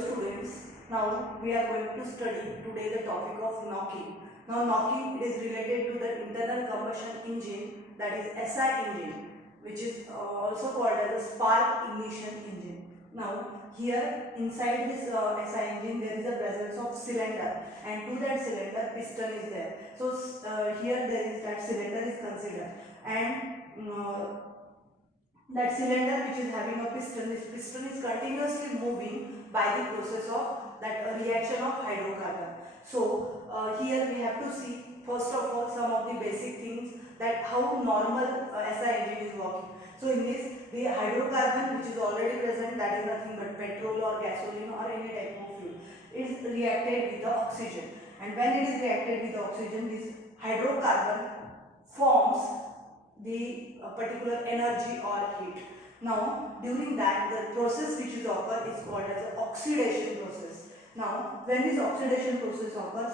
students. Now we are going to study today the topic of knocking. Now knocking is related to the internal combustion engine, that is SI engine, which is also called as a spark ignition engine. Now here inside this SI engine there is a presence of cylinder, and to that cylinder piston is there. So here there is that cylinder is considered, and that cylinder which is having a piston, this piston is continuously moving by the process of that reaction of hydrocarbon. So here we have to see first of all some of the basic things, that how normal SI engine is working. So in this, the hydrocarbon which is already present, that is nothing but petrol or gasoline or any type of fuel, is reacted with the oxygen, and when it is reacted with the oxygen, this hydrocarbon forms the particular energy or heat. Now during that, the process which is occur is called as oxidation process. Now when this oxidation process occurs,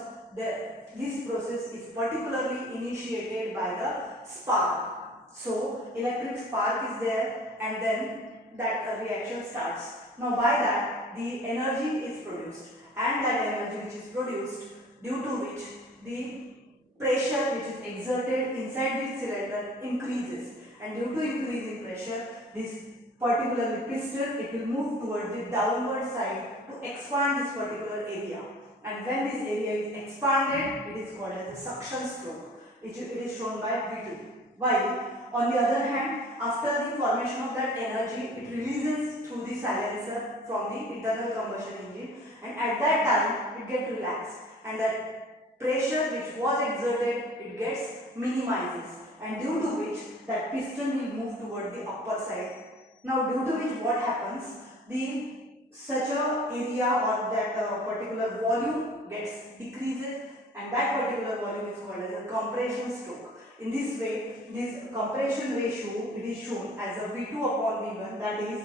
this process is particularly initiated by the spark. So electric spark is there, and then that reaction starts. Now by that the energy is produced, and that energy which is produced, due to which the pressure which is exerted inside this cylinder increases, and due to increase in pressure, this particular piston, it will move towards the downward side to expand this particular area, and when this area is expanded, it is called as a suction stroke, which it is shown by V2. While on the other hand, after the formation of that energy, it releases through the silencer from the internal combustion engine, and at that time it gets relaxed, and that pressure which was exerted, it gets minimizes, and due to which that piston will move toward the upper side. Now due to which what happens, the such a area or that particular volume gets decreases, and that particular volume is called as a compression stroke. In this way, this compression ratio, it is shown as a V2 upon V1, that is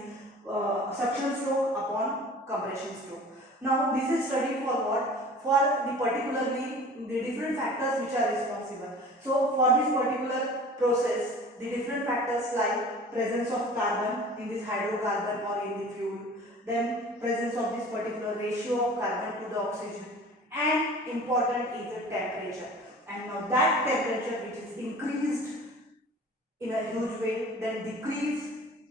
suction stroke upon compression stroke. Now this is studied for what? For the particularly the different factors which are responsible. So for this particular process, the different factors like presence of carbon in this hydrocarbon or in the fuel, then presence of this particular ratio of carbon to the oxygen, and important is the temperature. And now that temperature which is increased in a huge way, then decrease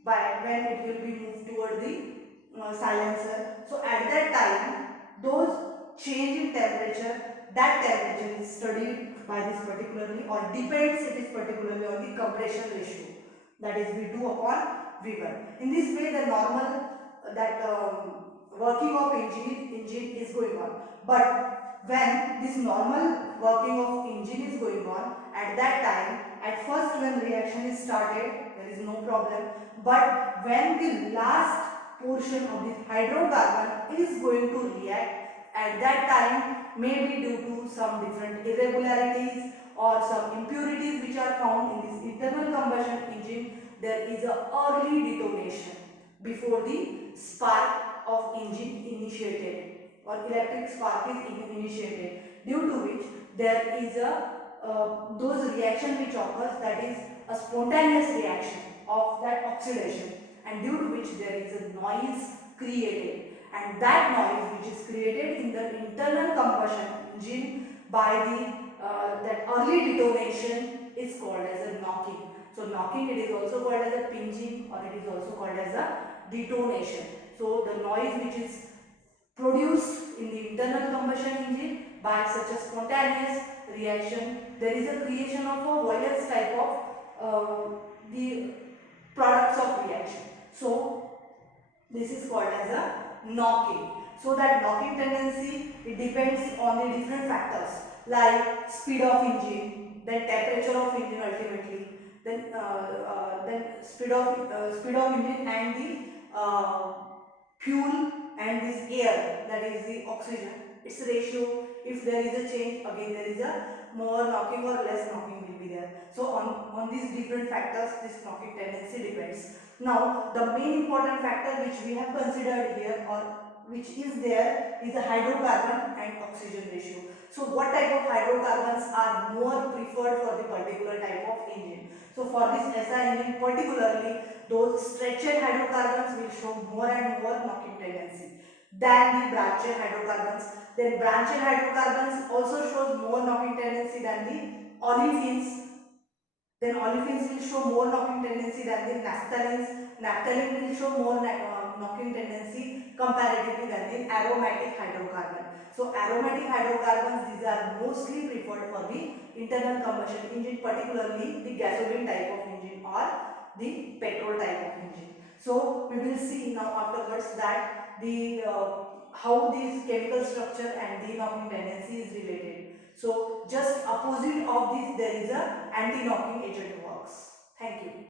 by when it will be moved toward the silencer. So at that time, those change in temperature, that temperature is studied by this particularly, or depends, it is particularly on the compression ratio, that is V2 upon V1. In this way the normal working of engine is going on, but when this normal working of engine is going on, at that time, at first when reaction is started, there is no problem, but when the last portion of this hydrocarbon is going to react, at that time, maybe due to some different irregularities or some impurities which are found in this internal combustion engine, there is a early detonation before the spark of engine initiated, or electric spark is initiated, due to which there is a those reaction which occurs, that is a spontaneous reaction of that oxidation, and due to which there is a noise created, and that noise which is created in the internal combustion engine by the that early detonation is called as a knocking. So knocking, it is also called as a pinging, or it is also called as a detonation. So the noise which is produced in the internal combustion engine by such a spontaneous reaction, there is a creation of a Boyle's type of the products of reaction. So this is called as a knocking. So that knocking tendency, it depends on the different factors like speed of engine, then temperature of engine ultimately, then speed of engine, and the fuel and this air, that is the oxygen, its ratio. If there is a change, again there is a more knocking or less knocking will be there. So on these different factors, this knocking tendency depends. Now the main important factor which we have considered here, or which is there, is the hydrocarbon and oxygen ratio. So what type of hydrocarbons are more preferred for the particular type of engine? So for this SI engine particularly, those stretched hydrocarbons will show more and more knocking tendency. than the branched hydrocarbons. Then branched hydrocarbons also shows more knocking tendency than the olefins. Then olefins will show more knocking tendency than the naphthalines. Naphthalene will show more knocking tendency comparatively than the aromatic hydrocarbon. So aromatic hydrocarbons, these are mostly preferred for the internal combustion engine, particularly the gasoline type of engine or the petrol type of engine. So we will see now afterwards that the how this chemical structure and the knocking tendency is related. So just opposite of this there is a anti-knocking agent works. Thank you.